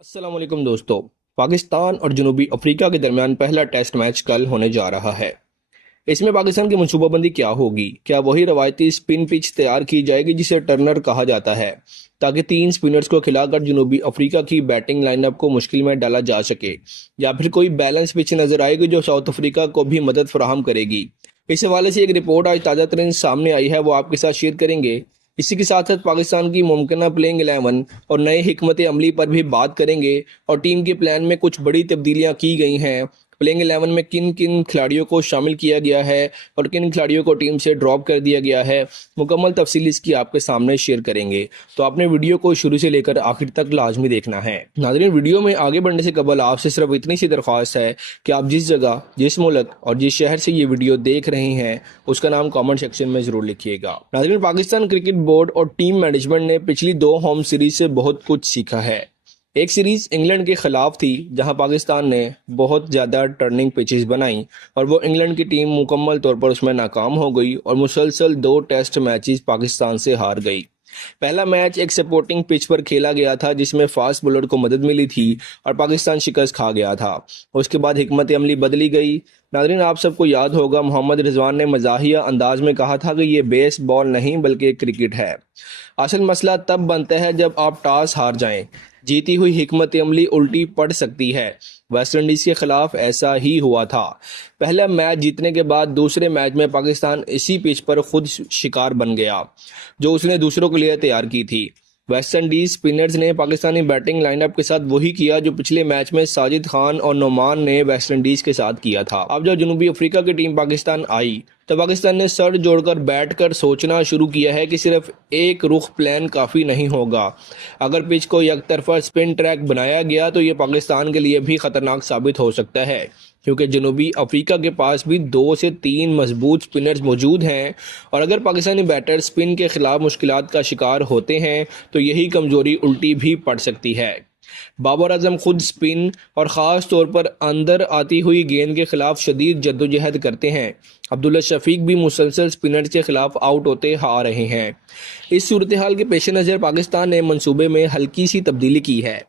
अस्सलाम वालेकुम दोस्तों। पाकिस्तान और जनूबी अफ्रीका के दरमियान पहला टेस्ट मैच कल होने जा रहा है। इसमें पाकिस्तान की मनसूबाबंदी क्या होगी? क्या वही रवायती स्पिन पिच तैयार की जाएगी जिसे टर्नर कहा जाता है, ताकि तीन स्पिनर्स को खिलाकर जनूबी अफ्रीका की बैटिंग लाइनअप को मुश्किल में डाला जा सके, या फिर कोई बैलेंस पिच नजर आएगी जो साउथ अफ्रीका को भी मदद फराहम करेगी? इस हवाले से एक रिपोर्ट आज ताज़ा तरीन सामने आई है, वो आपके साथ शेयर करेंगे। इसी के साथ साथ पाकिस्तान की मुमकिन प्लेइंग 11 और नए हिकमत अमली पर भी बात करेंगे, और टीम के प्लान में कुछ बड़ी तब्दीलियां की गई हैं। प्लेइंग 11 में किन किन खिलाड़ियों को शामिल किया गया है और किन खिलाड़ियों को टीम से ड्रॉप कर दिया गया है, मुकम्मल तफसील इसकी आपके सामने शेयर करेंगे। तो आपने वीडियो को शुरू से लेकर आखिर तक लाजमी देखना है। नाज़रीन, वीडियो में आगे बढ़ने से कबल आपसे सिर्फ इतनी सी दरख्वास्त है कि आप जिस जगह, जिस मुल्क और जिस शहर से ये वीडियो देख रहे हैं उसका नाम कमेंट सेक्शन में ज़रूर लिखिएगा। नाज़रीन, पाकिस्तान क्रिकेट बोर्ड और टीम मैनेजमेंट ने पिछली 2 होम सीरीज से बहुत कुछ सीखा है। एक सीरीज इंग्लैंड के खिलाफ थी जहां पाकिस्तान ने बहुत ज़्यादा टर्निंग पिचेस बनाई और वो इंग्लैंड की टीम मुकम्मल तौर पर उसमें नाकाम हो गई और मुसलसल 2 टेस्ट मैचेस पाकिस्तान से हार गई। पहला मैच एक सपोर्टिंग पिच पर खेला गया था जिसमें फास्ट बॉलर को मदद मिली थी और पाकिस्तान शिकस्त खा गया था। उसके बाद हिकमत अमली बदली गई। नाज़रीन, आप सबको याद होगा मोहम्मद रिजवान ने मजाहिया अंदाज में कहा था कि ये बेस बॉल नहीं बल्कि क्रिकेट है। असल मसला तब बनता है जब आप टॉस हार जाएं। जीती हुई हिकमत अमली उल्टी पड़ सकती है। वेस्ट इंडीज के खिलाफ ऐसा ही हुआ था। पहला मैच जीतने के बाद दूसरे मैच में पाकिस्तान इसी पिच पर खुद शिकार बन गया जो उसने दूसरों के लिए तैयार की थी। वेस्ट इंडीज स्पिनर्स ने पाकिस्तानी बैटिंग लाइनअप के साथ वही किया जो पिछले मैच में साजिद खान और नोमान ने वेस्ट इंडीज के साथ किया था। अब जब जनूबी अफ्रीका की टीम पाकिस्तान आई तो पाकिस्तान ने सर जोड़कर बैठकर सोचना शुरू किया है कि सिर्फ एक रुख प्लान काफ़ी नहीं होगा। अगर पिच को एक तरफा स्पिन ट्रैक बनाया गया तो ये पाकिस्तान के लिए भी खतरनाक साबित हो सकता है, क्योंकि जनूबी अफ्रीका के पास भी 2 से 3 मजबूत स्पिनर्स मौजूद हैं, और अगर पाकिस्तानी बैटर स्पिन के खिलाफ मुश्किलात का शिकार होते हैं तो यही कमजोरी उल्टी भी पड़ सकती है। बाबर आजम खुद स्पिन और ख़ास तौर पर अंदर आती हुई गेंद के खिलाफ शदीद जद्दोजहद करते हैं। अब्दुल्ला शफीक भी मुसलसल स्पिनर्स के खिलाफ आउट होते आ रहे हैं। इस सूरत हाल के पेश नज़र पाकिस्तान ने मंसूबे में हल्की सी तब्दीली की है।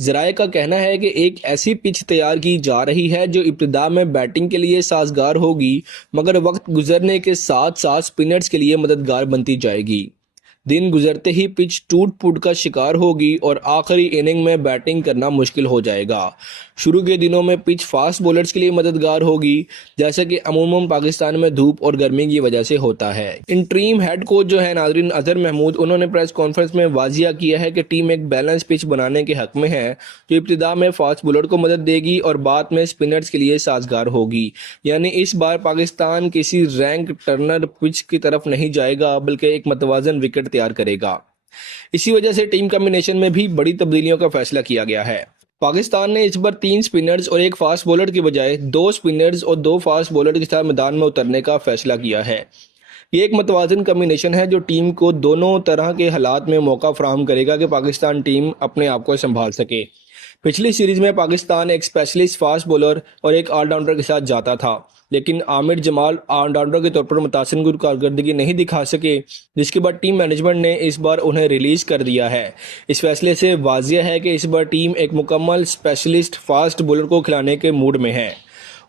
ज़राए का कहना है कि एक ऐसी पिच तैयार की जा रही है जो इब्तिदा में बैटिंग के लिए साजगार होगी, मगर वक्त गुजरने के साथ साथ स्पिनर्स के लिए मददगार बनती जाएगी। दिन गुजरते ही पिच टूट फूट का शिकार होगी और आखिरी इनिंग में बैटिंग करना मुश्किल हो जाएगा। शुरू के दिनों में पिच फास्ट बॉलर्स के लिए मददगार होगी, जैसा कि अमूमन पाकिस्तान में धूप और गर्मी की वजह से होता है। इंटरीम हेड कोच जो है नाज़रीन अजहर महमूद, उन्होंने प्रेस कॉन्फ्रेंस में वाजिया किया है कि टीम एक बैलेंस पिच बनाने के हक में है जो इब्तिदा में फास्ट बॉलर को मदद देगी और बाद में स्पिनर्स के लिए साजगार होगी। यानी इस बार पाकिस्तान किसी रैंक टर्नर पिच की तरफ नहीं जाएगा बल्कि एक मतवाजन विकेट तैयार करेगा। इसी वजह से टीम कॉम्बिनेशन में भी बड़ी तब्दीलियों का फैसला किया गया है। पाकिस्तान ने इस बार 3 स्पिनर्स और एक फास्ट बॉलर की बजाय 2 स्पिनर्स और 2 फास्ट बॉलर के साथ मैदान में उतरने का फैसला किया है। ये एक मतवाजन कॉम्बिनेशन है जो टीम को दोनों तरह के हालात में मौका फराहम करेगा कि पाकिस्तान टीम अपने आप को संभाल सके। पिछली सीरीज में पाकिस्तान एक स्पेशलिस्ट फास्ट बॉलर और एक ऑलराउंडर के साथ जाता था, लेकिन आमिर जमाल ऑलराउंडर के तौर पर मुतासिर कारकर्दगी नहीं दिखा सके, जिसके बाद टीम मैनेजमेंट ने इस बार उन्हें रिलीज कर दिया है। इस फैसले से वाजिया है कि इस बार टीम एक मुकम्मल स्पेशलिस्ट फास्ट बॉलर को खिलाने के मूड में है।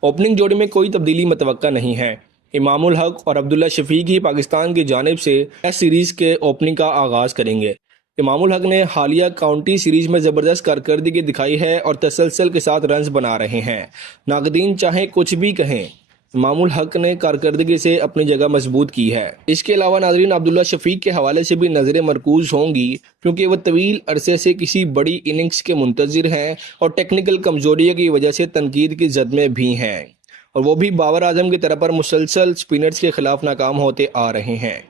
ओपनिंग जोड़ी में कोई तब्दीली मुतवक्का नहीं है। इमामुल हक और अब्दुल्ला शफीक ही पाकिस्तान की जानिब से टेस्ट सीरीज के ओपनिंग का आगाज करेंगे। इमामुल हक ने हालिया काउंटी सीरीज में ज़बरदस्त कारकर्दगी दिखाई है और तसलसल के साथ रन्स बना रहे हैं। नाकदीन चाहे कुछ भी कहें, इमामुल हक ने कारकर्दगी से अपनी जगह मजबूत की है। इसके अलावा नाज़रीन अब्दुल्ला शफीक के हवाले से भी नज़रें मरकूज होंगी, क्योंकि वह तवील अरसे से किसी बड़ी इनिंग्स के मुंतज़िर हैं और टेक्निकल कमजोरियों की वजह से तनकीद की जद में भी हैं, और वो भी बाबर आजम की तरफ पर मुसलसल स्पिनर्स के खिलाफ नाकाम होते आ रहे हैं।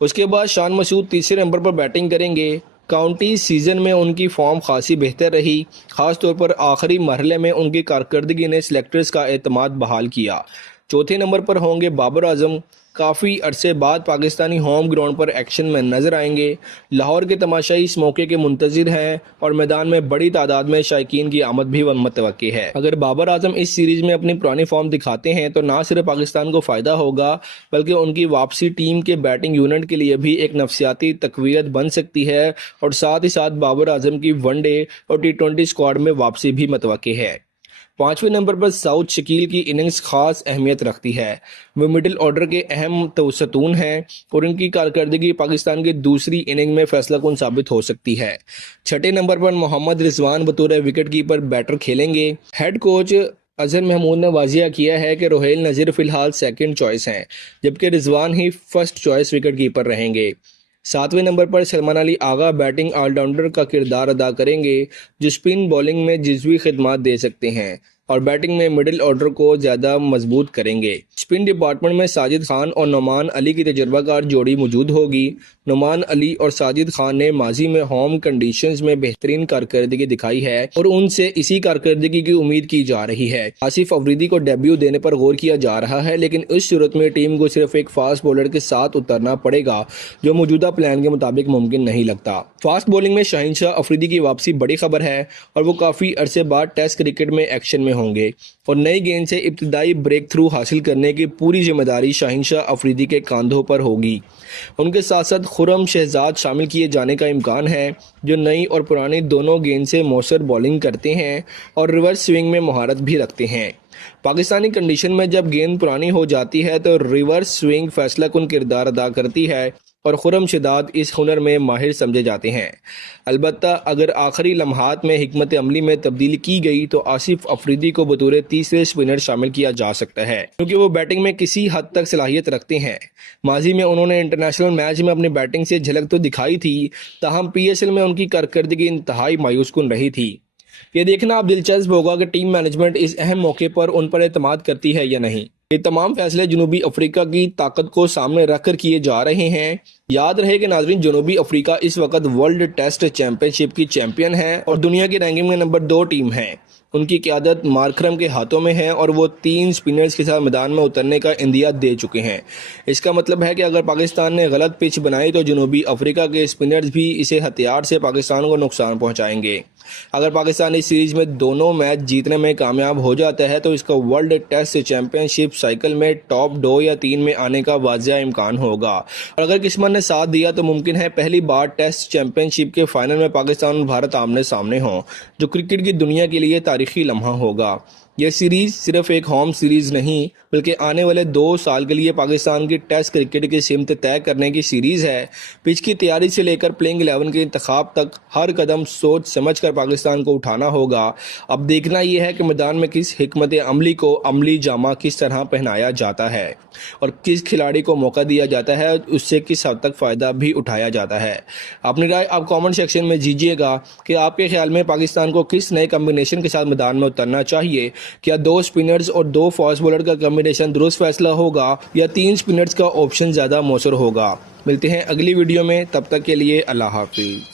उसके बाद शान मसूद तीसरे नंबर पर बैटिंग करेंगे। काउंटी सीज़न में उनकी फॉर्म खासी बेहतर रही, ख़ास तौर पर आखिरी मरहले में उनकी कारकर्दगी ने सिलेक्टर्स का एतमाद बहाल किया। चौथे नंबर पर होंगे बाबर आजम। काफ़ी अरसे बाद पाकिस्तानी होम ग्राउंड पर एक्शन में नजर आएंगे। लाहौर के तमाशाई इस मौके के मुंतजिर हैं और मैदान में बड़ी तादाद में शायकीन की आमद भी मुतवक्की है। अगर बाबर आजम इस सीरीज में अपनी पुरानी फॉर्म दिखाते हैं तो ना सिर्फ पाकिस्तान को फ़ायदा होगा बल्कि उनकी वापसी टीम के बैटिंग यूनिट के लिए भी एक नफसियाती तकवीत बन सकती है और साथ ही साथ बाबर आजम की वनडे और T20 स्क्वाड में वापसी भी मुतवक्की है। 5वें नंबर पर साउथ शकील की इनिंग्स खास अहमियत रखती है। वे मिडिल ऑर्डर के अहम सतून हैं और इनकी कारकर्दगी पाकिस्तान की दूसरी इनिंग में फैसलाकुन साबित हो सकती है। 6ठे नंबर पर मोहम्मद रिजवान बतौर विकेट कीपर बैटर खेलेंगे। हेड कोच अजहर महमूद ने वाजिया किया है कि रोहेल नज़ीर फिलहाल सेकंड चॉइस हैं, जबकि रिजवान ही फर्स्ट चॉइस विकेट कीपर रहेंगे। 7वें नंबर पर सलमान अली आगा बैटिंग ऑलराउंडर का किरदार अदा करेंगे, जो स्पिन बॉलिंग में जिज़वी खिदमात दे सकते हैं और बैटिंग में मिडिल ऑर्डर को ज़्यादा मजबूत करेंगे। स्पिन डिपार्टमेंट में साजिद खान और नुमान अली की तजर्बाकार जोड़ी मौजूद होगी। नुमान अली और साजिद खान ने माजी में होम कंडीशंस में बेहतरीन कारकर्दगी दिखाई है और उनसे इसी कारकर्दगी की उम्मीद की जा रही है। आसिफ अफरीदी को डेब्यू देने पर गौर किया जा रहा है, लेकिन इस सूरत में टीम को सिर्फ एक फास्ट बॉलर के साथ उतरना पड़ेगा, जो मौजूदा प्लान के मुताबिक मुमकिन नहीं लगता। फास्ट बॉलिंग में शहंशाह अफरीदी की वापसी बड़ी खबर है और वो काफ़ी अरसे बाद टेस्ट क्रिकेट में एक्शन में होंगे और नई गेंद से इब्तिदाई ब्रेक थ्रू हासिल करने की पूरी जिम्मेदारी शहंशाह अफरीदी के कंधों पर होगी। उनके साथ साथ खुर्रम शहजाद शामिल किए जाने का इम्कान है, जो नई और पुरानी दोनों गेंद से मौसर बॉलिंग करते हैं और रिवर्स स्विंग में महारत भी रखते हैं। पाकिस्तानी कंडीशन में जब गेंद पुरानी हो जाती है तो रिवर्स स्विंग फैसलाकुन किरदार अदा करती है और खुर्रम शहजाद इस हुनर में माहिर समझे जाते हैं। अलबत्ता अगर आखिरी लम्हात में हिकमत अमली में तब्दीली की गई तो आसिफ अफरीदी को बतौर तीसरे स्पिनर शामिल किया जा सकता है, क्योंकि वो बैटिंग में किसी हद तक सलाहियत रखते हैं। माजी में उन्होंने इंटरनेशनल मैच में अपनी बैटिंग से झलक तो दिखाई थी, ताहम PSL में उनकी कारकर्दगी इंतहाई मायूसकुन रही थी। ये देखना अब दिलचस्प होगा कि टीम मैनेजमेंट इस अहम मौके पर उन पर एतमाद करती है या नहीं। ये तमाम फैसले जनूबी अफ्रीका की ताकत को सामने रखकर किए जा रहे हैं। याद रहे कि नाजरीन, जनूबी अफ्रीका इस वक्त वर्ल्ड टेस्ट चैंपियनशिप की चैंपियन है और दुनिया की रैंकिंग में नंबर 2 टीम है। उनकी क़यादत मार्करम के हाथों में है और वो 3 स्पिनर्स के साथ मैदान में उतरने का इंदिया दे चुके हैं। इसका मतलब है कि अगर पाकिस्तान ने गलत पिच बनाई तो जनूबी अफ्रीका के स्पिनर्स भी इसे हथियार से पाकिस्तान को नुकसान पहुंचाएंगे। अगर पाकिस्तान इस सीरीज में दोनों मैच जीतने में कामयाब हो जाता है तो इसका वर्ल्ड टेस्ट चैंपियनशिप साइकिल में टॉप 2 या 3 में आने का वाज़िया इम्कान होगा और अगर किस्मत ने साथ दिया तो मुमकिन है पहली बार टेस्ट चैंपियनशिप के फाइनल में पाकिस्तान और भारत आमने सामने हों, जो क्रिकेट की दुनिया के लिए तारीखी लम्हा होगा। यह सीरीज सिर्फ एक होम सीरीज नहीं बल्कि आने वाले 2 साल के लिए पाकिस्तान की टेस्ट क्रिकेट की सिमत तय करने की सीरीज है। पिच की तैयारी से लेकर प्लेइंग 11 के इंतखाब तक हर कदम सोच समझ कर पाकिस्तान को उठाना होगा। अब देखना यह है कि मैदान में किस हिकमत अमली को अमली जामा किस तरह पहनाया जाता है और किस खिलाड़ी को मौका दिया जाता है, उससे किस हद तक फ़ायदा भी उठाया जाता है। अपनी राय आप कमेंट सेक्शन में दीजिएगा कि आपके ख्याल में पाकिस्तान को किस नए कम्बिनेशन के साथ मैदान में उतरना चाहिए। क्या 2 स्पिनर्स और 2 फास्ट बॉलर का कॉम्बिनेशन दुरुस्त फैसला होगा या 3 स्पिनर्स का ऑप्शन ज़्यादा मौसर होगा। मिलते हैं अगली वीडियो में, तब तक के लिए अल्लाह हाफिज़।